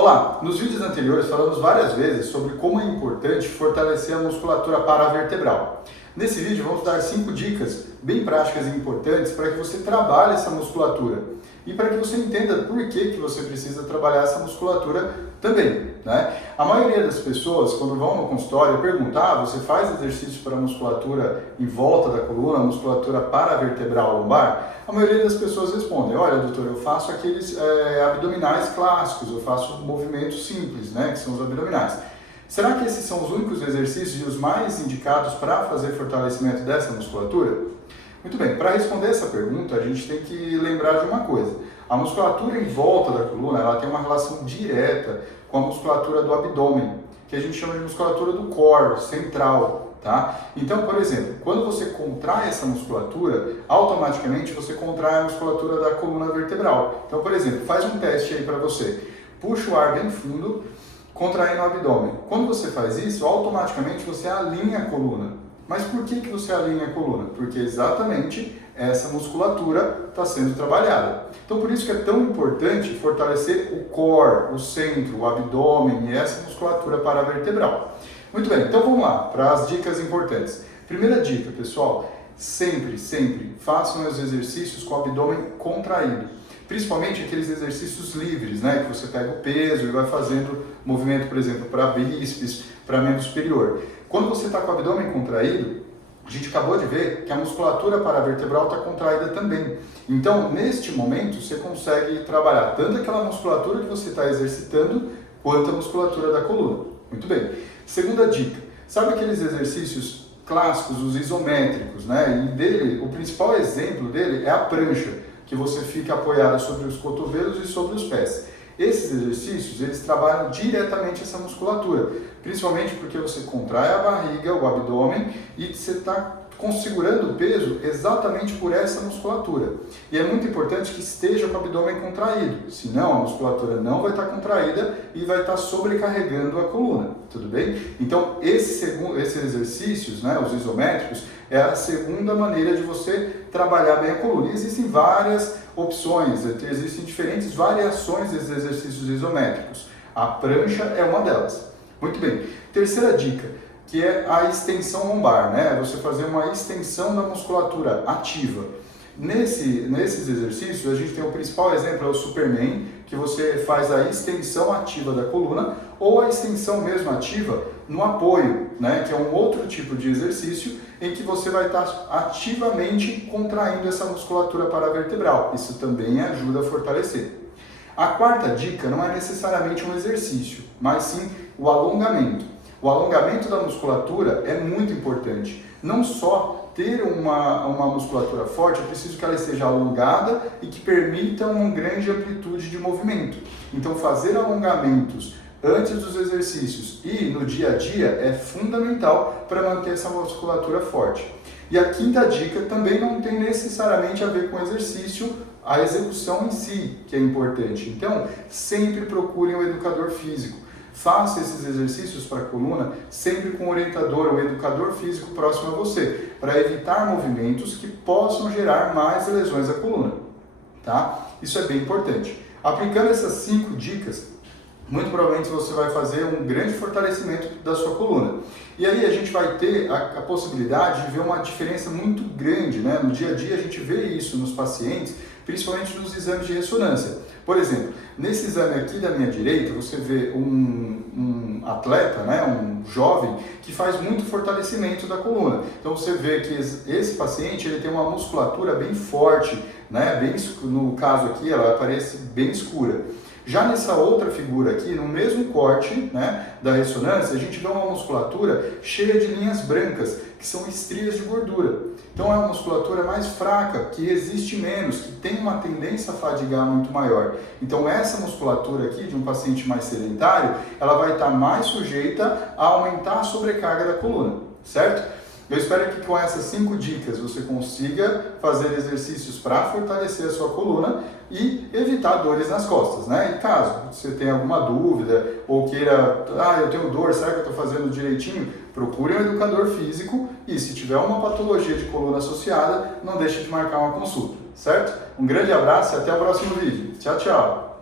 Olá, nos vídeos anteriores falamos várias vezes sobre como é importante fortalecer a musculatura paravertebral. Nesse vídeo vamos dar 5 dicas bem práticas e importantes para que você trabalhe essa musculatura e para que você entenda por que você precisa trabalhar essa musculatura também, né? A maioria das pessoas, quando vão no consultório, pergunta: você faz exercício para a musculatura em volta da coluna, a musculatura paravertebral lombar? A maioria das pessoas respondem: olha, doutor, eu faço aqueles abdominais clássicos, eu faço movimentos simples, né, que são os abdominais. Será que esses são os únicos exercícios e os mais indicados para fazer fortalecimento dessa musculatura? Muito bem, para responder essa pergunta, a gente tem que lembrar de uma coisa. A musculatura em volta da coluna, ela tem uma relação direta com a musculatura do abdômen, que a gente chama de musculatura do core, central, tá? Então, por exemplo, quando você contrai essa musculatura, automaticamente você contrai a musculatura da coluna vertebral. Então, por exemplo, faz um teste aí para você. Puxa o ar bem fundo, contraindo o abdômen. Quando você faz isso, automaticamente você alinha a coluna. Mas por que você alinha a coluna? Porque exatamente essa musculatura está sendo trabalhada. Então por isso que é tão importante fortalecer o core, o centro, o abdômen e essa musculatura paravertebral. Muito bem, então vamos lá para as dicas importantes. Primeira dica, pessoal, sempre façam os exercícios com o abdômen contraído. Principalmente aqueles exercícios livres, né? Que você pega o peso e vai fazendo movimento, por exemplo, para bíceps, para membro superior. Quando você está com o abdômen contraído, a gente acabou de ver que a musculatura paravertebral está contraída também. Então, neste momento, você consegue trabalhar tanto aquela musculatura que você está exercitando, quanto a musculatura da coluna. Muito bem. Segunda dica, sabe aqueles exercícios clássicos, os isométricos, né? E o principal exemplo dele é a prancha, que você fica apoiado sobre os cotovelos e sobre os pés. Esses exercícios, eles trabalham diretamente essa musculatura, principalmente porque você contrai a barriga, o abdômen, e você está segurando o peso exatamente por essa musculatura. E é muito importante que esteja com o abdômen contraído, senão a musculatura não vai estar contraída e vai estar sobrecarregando a coluna, tudo bem? Então, esses exercícios, né, os isométricos, é a segunda maneira de você trabalhar bem a coluna. E existem várias opções, existem diferentes variações desses exercícios isométricos. A prancha é uma delas. Muito bem. Terceira dica, que é a extensão lombar, né? Você fazer uma extensão da musculatura ativa. Nesses exercícios, a gente tem o principal exemplo, é o Superman, que você faz a extensão ativa da coluna ou a extensão mesmo ativa no apoio, né? Que é um outro tipo de exercício em que você vai estar ativamente contraindo essa musculatura paravertebral. Isso também ajuda a fortalecer. A quarta dica não é necessariamente um exercício, mas sim o alongamento. O alongamento da musculatura é muito importante. Não só ter uma musculatura forte, é preciso que ela esteja alongada e que permita uma grande amplitude de movimento. Então fazer alongamentos antes dos exercícios e no dia a dia é fundamental para manter essa musculatura forte. E a quinta dica também não tem necessariamente a ver com o exercício, a execução em si, que é importante. Então, sempre procure um educador físico. Faça esses exercícios para a coluna sempre com um orientador, um educador físico próximo a você, para evitar movimentos que possam gerar mais lesões à coluna, tá? Isso é bem importante. Aplicando essas 5 dicas, muito provavelmente você vai fazer um grande fortalecimento da sua coluna. E aí a gente vai ter a possibilidade de ver uma diferença muito grande, né? No dia a dia a gente vê isso nos pacientes, principalmente nos exames de ressonância. Por exemplo, nesse exame aqui da minha direita, você vê um atleta, né? Um jovem, que faz muito fortalecimento da coluna. Então você vê que esse paciente ele tem uma musculatura bem forte, né? No caso aqui ela aparece bem escura. Já nessa outra figura aqui, no mesmo corte, né, da ressonância, a gente vê uma musculatura cheia de linhas brancas, que são estrias de gordura. Então é uma musculatura mais fraca, que resiste menos, que tem uma tendência a fadigar muito maior. Então essa musculatura aqui, de um paciente mais sedentário, ela vai estar mais sujeita a aumentar a sobrecarga da coluna, certo? Eu espero que com essas 5 dicas você consiga fazer exercícios para fortalecer a sua coluna e evitar dores nas costas, né? E caso você tenha alguma dúvida ou queira, eu tenho dor, será que eu estou fazendo direitinho? Procure um educador físico e se tiver uma patologia de coluna associada, não deixe de marcar uma consulta, certo? Um grande abraço e até o próximo vídeo. Tchau, tchau!